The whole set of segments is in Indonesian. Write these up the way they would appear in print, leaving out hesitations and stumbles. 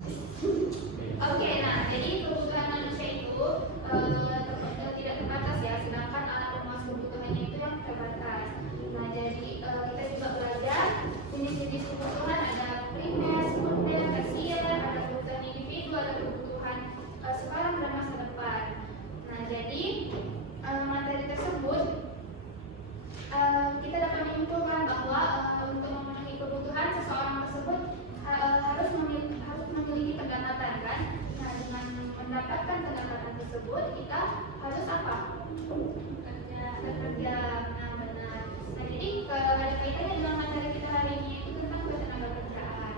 Oke, nah jadi kebutuhan manusia itu tidak terbatas ya, sedangkan alat pemuas kebutuhannya itu yang terbatas. Nah jadi kita juga belajar jenis-jenis kebutuhan, ada primer, sekunder, tersier, ada kebutuhan individu, ada kebutuhan sekarang dan masa depan. Nah jadi materi tersebut kita dapat menyimpulkan bahwa untuk memenuhi kebutuhan seseorang tersebut harus memiliki pendapatan kan. Nah dengan mendapatkan pendapatan tersebut kita harus apa? Bekerja. Nah benar. Nah jadi ada kaitannya dengan materi kita hari ini itu tentang ketenagakerjaan.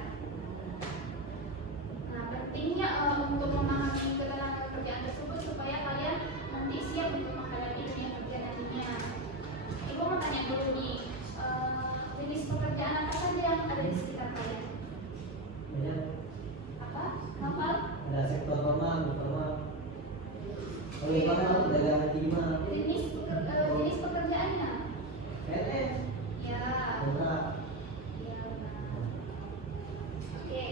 Nah pentingnya untuk memahami ketenagakerjaan tersebut supaya kalian nanti siap untuk menghadapi dunia kerja nantinya. Ibu mau tanya dulu nih, jenis pekerjaan apa saja yang ada di sekitar kalian? Banyak. Apa? Hafal? Ada sektor formal, informal. Kalau informal dagang kaki lima. Jenis pekerjaannya? PNS. Ya. Kontrak. Ya benar. Oke,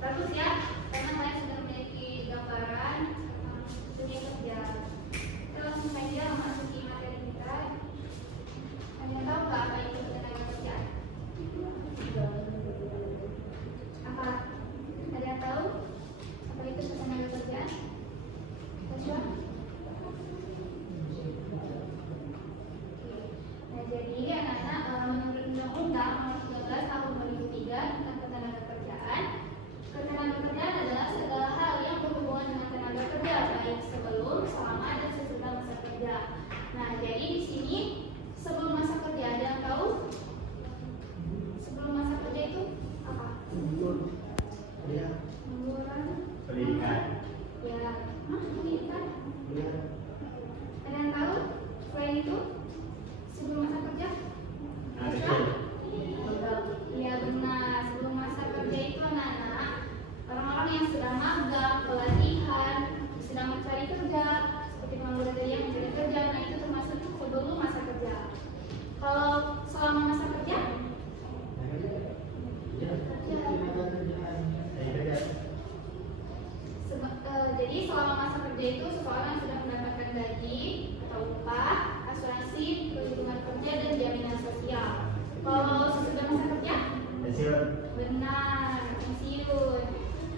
bagus ya, karena kalian sudah memiliki gambaran tentang dunia kerja. Kita langsung saja memasuki materi kita. Ada yang tahu nggak apa itu ketenagakerjaan? Apa? Ada yang tahu apa itu ketenagakerjaan? Tasya? Nah jadi anak-anak menurut Undang-Undang Nomor 13 Tahun 2003 tentang ketenagakerjaan, ketenagakerjaan adalah segala hal yang berhubungan dengan tenaga kerja baik sebelum, selama dan sesudah masa kerja. Nah jadi di sini sebelum masa kerja ada yang tahu? Sebelum masa kerja itu apa? Ya. Lemburan. Pendidikan. Ya. Pendidikan. Ya. Ada yang tahu? Selain itu sebelum masa kerja? Ada. Iya benar. Sebelum masa kerja itu anak-anak orang-orang yang sedang magang, pelatihan, sedang mencari kerja, seperti pengangguran tadi yang mencari kerja. Nah itu termasuk sebelum masa kerja. Kalau selama masa kerja? Jadi selama masa kerja itu seseorang sudah mendapatkan gaji atau upah, asuransi, perlindungan kerja dan jaminan sosial. Kalau sesudah masa kerja? Pensiun. Benar, pensiun.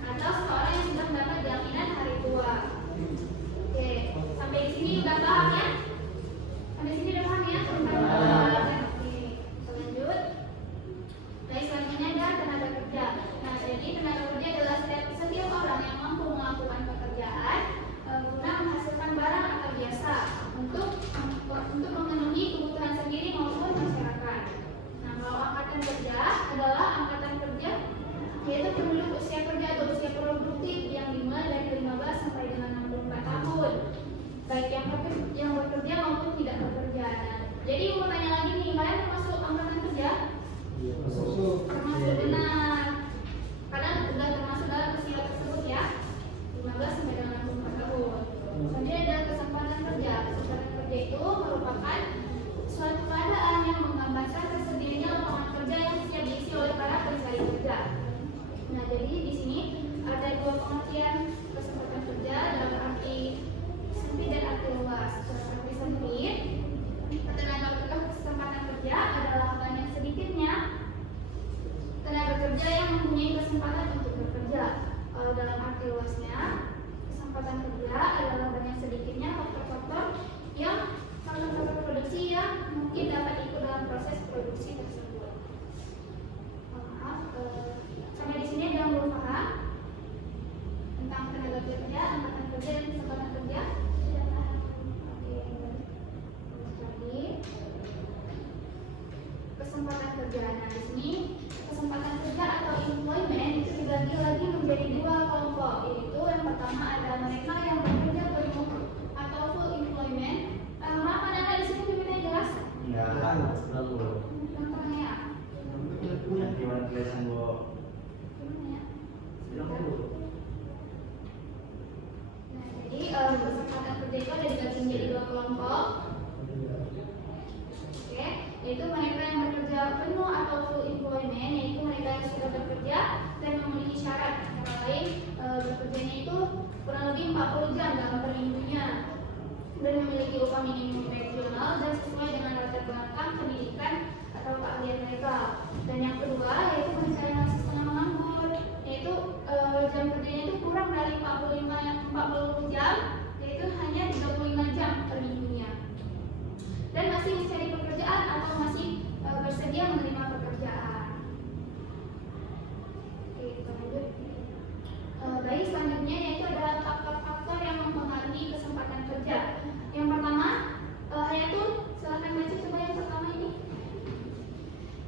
Atau seseorang yang sudah mendapat jaminan hari tua. Oke, sampai di sini udah paham ya? Sampai sini udah paham ya? Oke, lanjut. Baik, selanjutnya ada tenaga kerja. Nah, jadi tenaga kerja adalah setiap orang yang mampu melakukan pekerjaan guna menghasilkan barang atau jasa untuk memenuhi kebutuhan sendiri maupun masyarakat. Nah, kalau angkatan kerja adalah angkatan kerja yaitu penduduk usia kerja atau usia produktif yang dimulai dari 15 sampai dengan 64 tahun, baik yang bekerja maupun tidak bekerja. Nah, jadi mau tanya lagi nih, kalian termasuk angkatan kerja? Masuk. Termasuk benar. Karena sudah termasuk dalam usia tersebut ya, 15 sampai dengan 64 tahun. Selanjutnya ada kesempatan kerja. Kesempatan kerja itu merupakan suatu keadaan yang menggambarkan tersedianya lapangan kerja yang siap diisi oleh para pencari kerja. Nah, jadi di sini ada dua pengertian kesempatan kerja dalam arti sempit dan arti luas. Dalam arti sempit, kesempatan kerja adalah banyak sedikitnya tenaga kerja yang mempunyai kesempatan untuk bekerja. Kalau dalam arti luasnya, kesempatan kerja adalah banyak sedikitnya faktor-faktor produksi yang mungkin dapat ikut dalam proses produksi tersebut. Maaf, sampai di sini ada yang belum paham tentang tenaga kerja, angkatan kerja dan kesempatan kerja? Sudah paham? Oke, terus lagi kesempatan kerja. Nah, di sini kesempatan kerja atau employment itu dibagi lagi menjadi dua kelompok, yaitu yang pertama ada mereka yang bekerja penuh atau full employment. Maaf, anak-anak di sini diminta jelas? Enggak. Contohnya ya? Gimana tulisan Bu? Gimana ya? Nah, jadi kesempatan kerja itu ada dibagi menjadi dua kelompok. Oke, yaitu mereka yang bekerja penuh atau full employment, yaitu mereka yang sudah bekerja dan memenuhi syarat antara lain kerjanya itu kurang lebih 40 jam dalam per minggunya dan memiliki upah minimum regional dan sesuai dengan latar belakang pendidikan atau keahlian mereka. Dan yang kedua yaitu pencarian setengah menganggur, yaitu jam kerjanya itu kurang dari 40 jam, yaitu hanya 35 jam per minggunya. Dan masih mencari pekerjaan atau masih bersedia menerima pekerjaan. Oke, kita lanjut. Baik, selanjutnya yaitu adalah faktor-faktor yang mempengaruhi kesempatan kerja. Yang pertama, yaitu silakan baca coba yang pertama ini.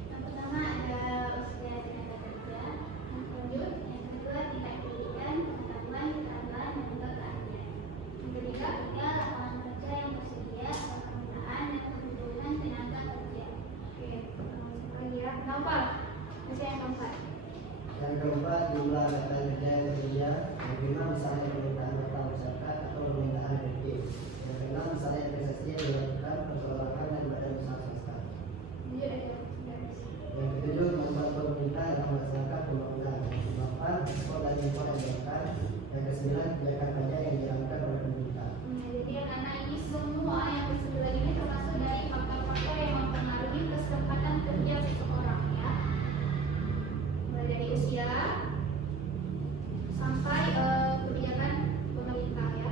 Yang pertama ada usia tenaga kerja, lanjut, yang kedua tingkat pendidikan, pengetahuan, keterampilan, dan juga keahlian. Yang ketiga, lapangan kerja yang tersedia, permintaan dan kebutuhan tenaga kerja. Oke, lagi ya. Kenapa? Baca yang keempat. Yang keempat, jumlah angkatan kerja yang tersedia. Yang kelima, misalnya permintaan data masyarakat atau permintaan rezeki. Yang keenam, misalnya investasi yang dilakukan perseorangan dan badan usaha swasta. Lanjut aja. Yang ketujuh, kemampuan pemerintah dalam melaksanakan pembangunan. Yang kedelapan, ekspor dan impor yang dilakukan. Yang kesembilan, kebijakan pajak yang dijalankan oleh pemerintah. Jadi anak-anak ini semua yang disebut ini termasuk dari faktor-faktor yang mempengaruhi kesempatan kerja seseorang ya. Mulai dari usia sampai kebijakan pemerintah ya.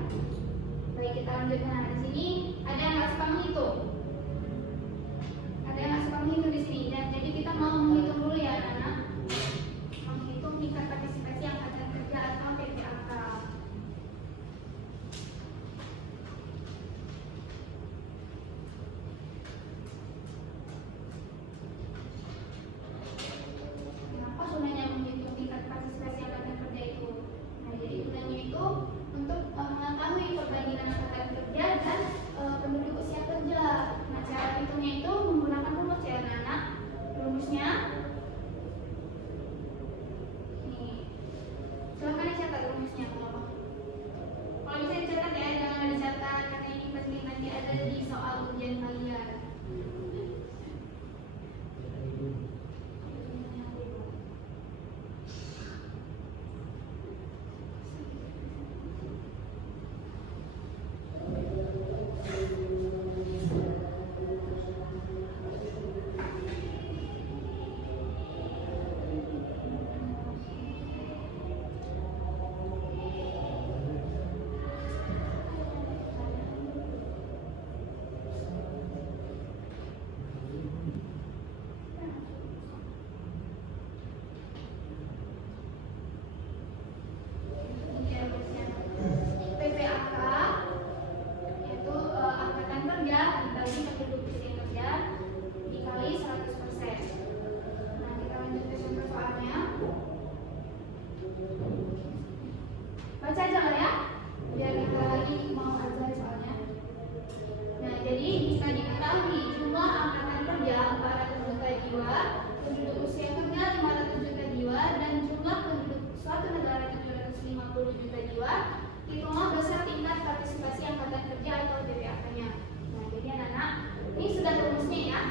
Baik, kita lanjutkan. Nah, di sini ada yang nggak suka menghitung. Ada yang nggak suka menghitung di sini. Dan jadi kita mau menghitung dulu ya anak-anak. Menghitung tingkat partisipasi angkatan kerja atau PPAK. Kenapa gunanya menghitung tingkat partisipasi angkatan kerja itu? Nah, jadi gunanya itu untuk mengetahui perbandingan angkatan kerja dan penduduk usia kerja. Nah, cara hitungnya itu menggunakan rumus ya anak-anak. Rumusnya nih. Silahkan dicatat rumusnya kalau bisa dicatat ya, jangan ada dicatat karena ini pasti nanti ada di soal ujian kalian. PPAK yaitu angkatan kerja dibagi penduduk usia kerja dikali 100%. Nah, kita lanjut ke contoh soalnya. Baca aja lah ya, biar kita lagi mau ajar soalnya. Nah, jadi bisa diketahui jumlah angkatan kerja 400 juta jiwa, penduduk usia kerja 500 juta jiwa, dan jumlah penduduk suatu negara 750 juta jiwa. Hitunglah besar tingkat partisipasi angkatan kerja atau PPAK-nya. Nah, jadi anak-anak, ini sudah rumusnya ya.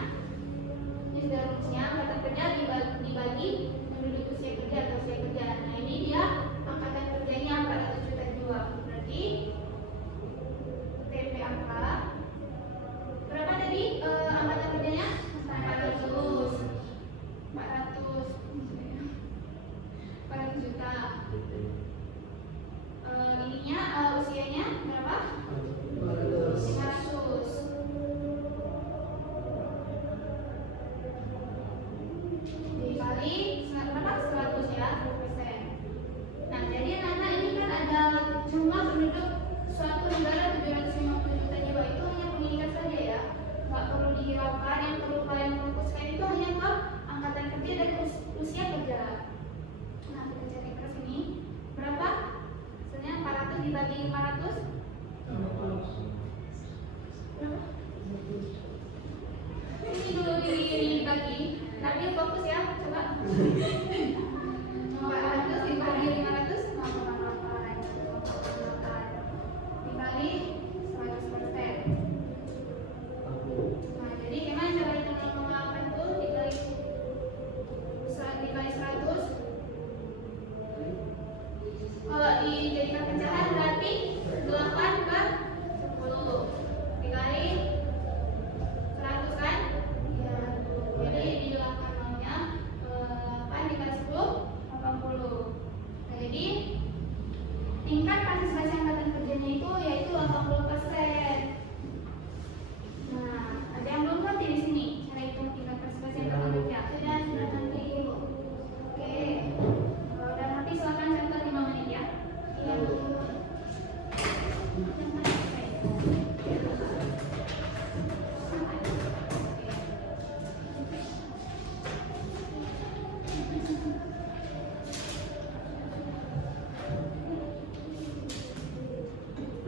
Ini sudah rumusnya, angkatan kerja dibagi penduduk usia kerja atau usia kerja. Nah, ini dia angkatan kerjanya 400 juta jiwa. Berarti PPAK berapa tadi angkatan kerjanya? 400 juta. Ininya usianya berapa? 500. Dikali berapa? 100 ya, 100%.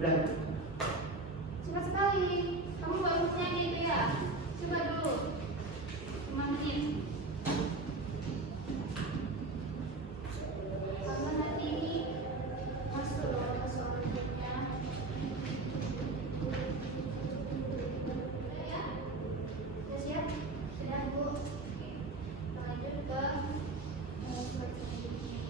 Udah. Cepat sekali. Kamu baru nyanyi itu ya? Coba dulu. 5 menit. Karena nanti masuk loh ke soal berikutnya. Udah ya? Sudah siap? Sudah Bu. Oke. Kita lanjut ke surat selanjutnya.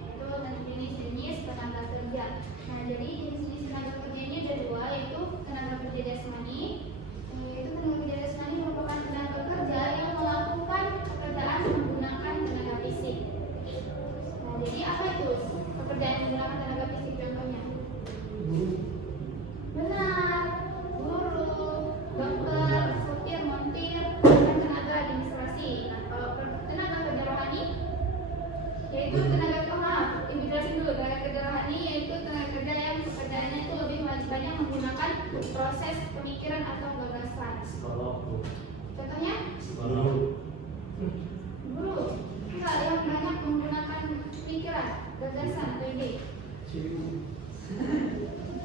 Yaitu jenis-jenis tenaga kerja. Nah, jadi jenis-jenis tenaga kerja ini ada dua, yaitu tenaga kerja jasmani. Yaitu tenaga kerja jasmani merupakan tenaga kerja yang melakukan pekerjaan menggunakan tenaga fisik. Nah, jadi apa itu pekerjaan menggunakan tenaga fisik contohnya? Benar, guru, dokter, supir, montir, dan tenaga administrasi. Nah, kalau tenaga kerja rohani, yaitu tenaga imigrasi dulu. Tenaga kerja rohani yaitu tenaga kerja yang pekerjaannya itu lebih banyak menggunakan proses pemikiran atau gagasan. Psikolog, Bu. Contohnya Psikolog. guru, enggak, yang banyak menggunakan pikiran, gagasan atau ide.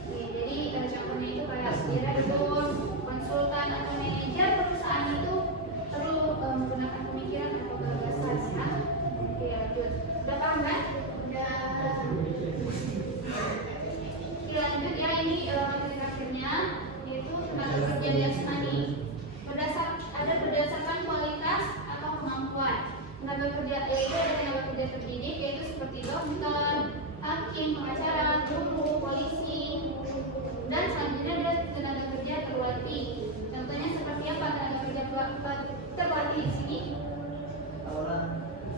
Oke, jadi contohnya itu kayak direktur, konsultan atau manajer perusahaan itu perlu menggunakan pemikiran atau gagasan ya. Oke, lanjut. Udah paham kan? Udah. Oke, lanjut ya, ini materi terakhirnya yaitu tenaga kerja jasmani. Berdasarkan kualitas atau kemampuan. Tenaga kerja yaitu ada tenaga kerja terdidik yaitu seperti dokter, hakim, pengacara, guru, polisi, dan selanjutnya ada tenaga kerja terlatih. Contohnya seperti apa tenaga kerja terlatih di sini?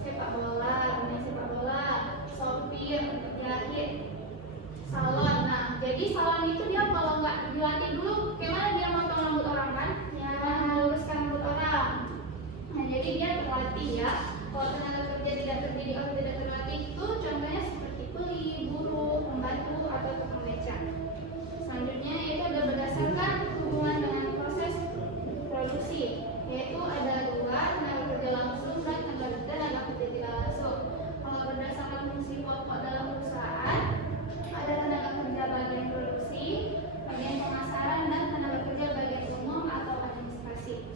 Sepak bola, sopir, jahit, salon. Nah, jadi salon itu dia kalau nggak dilatih dulu, gimana dia motong rambut orang kan? Ya, meluruskan rambut orang. Nah, jadi dia terlatih ya. Kalau tenaga kerja tidak terdidik atau tidak terlatih itu contohnya seperti kuli, buruh, pembantu, atau tukang beca. Selanjutnya itu ada berdasarkan hubungan dengan proses produksi, yaitu ada dua, tenaga kerja langsung dan tenaga kerja tidak langsung. Kalau berdasarkan fungsi pokok dalam perusahaan, ada tenaga kerja bagian produksi, bagian pemasaran, dan tenaga kerja bagian umum atau administrasi.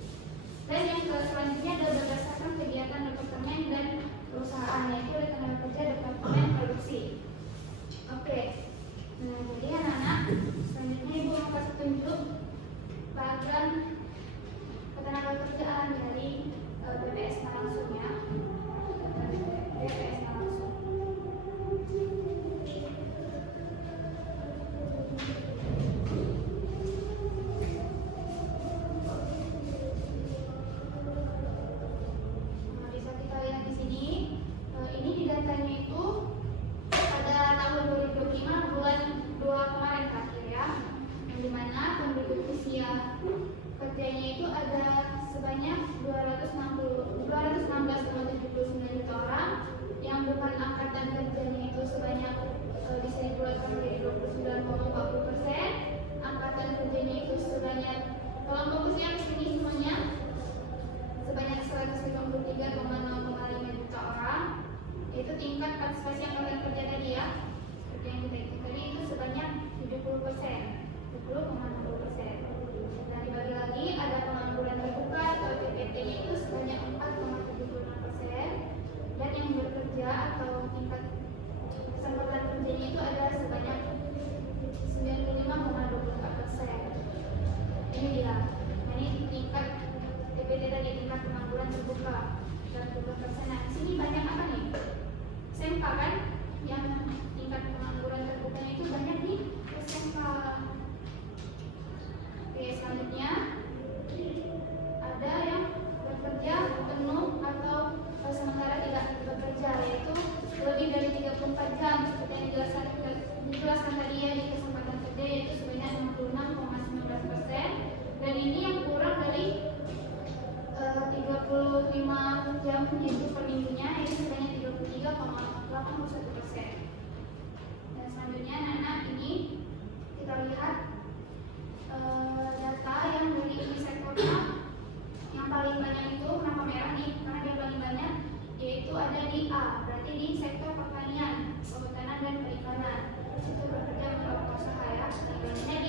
Dan yang selanjutnya ada berdasarkan kegiatan departemen dan perusahaan, yaitu ada tenaga kerja departemen produksi. Oke, nah jadi anak-anak, selanjutnya ibu mau kasih tunjuk bagian ketenaga kerjaan dari BPS langsung ya. BPS langsung. Nah, bisa kita lihat di sini. Ini di datanya itu pada tahun 2025 bulan 2 kemarin terakhir ya. Yang dimana penduduk usia kerjanya itu ada sebanyak 216,79 juta orang, yang bukan angkatan kerjanya itu sebanyak bisa dibulatkan menjadi 29,40%, angkatan kerjanya itu sebanyak, tolong fokus yang sini semuanya, sebanyak 193,05 juta orang. Itu tingkat partisipasi angkatan kerja tadi ya, seperti yang kita hitung tadi itu sebanyak 70%, 70,60%. Dan dibagi lagi ada pengangguran terbuka atau PPT-nya itu sebanyak 4,76%, dan yang bekerja atau tingkat kesempatan kerjanya itu ada sebanyak 95,24%. Ini dia. Nah, ini tingkat PPT tadi, tingkat pengangguran terbuka dan 20%. Nah, di sini banyak apa nih? SMK kan? Yang tingkat pengangguran terbukanya itu banyak di SMK. Oke, selanjutnya ada yang bekerja penuh atau sementara tidak bekerja, yaitu lebih dari 34 jam seperti yang dijelaskan tadi ya di kesempatan kerja, yaitu sebanyak 56,19%. Dan ini yang kurang dari 35 jam itu per minggunya, yaitu sebanyak 33,81%. Dan selanjutnya anak-anak ini kita lihat data yang dari ini sektornya yang paling banyak itu, kenapa merah nih? Karena dia paling banyak, yaitu ada di A, berarti di sektor pertanian, kehutanan dan perikanan. Itu bekerja untuk bagaimana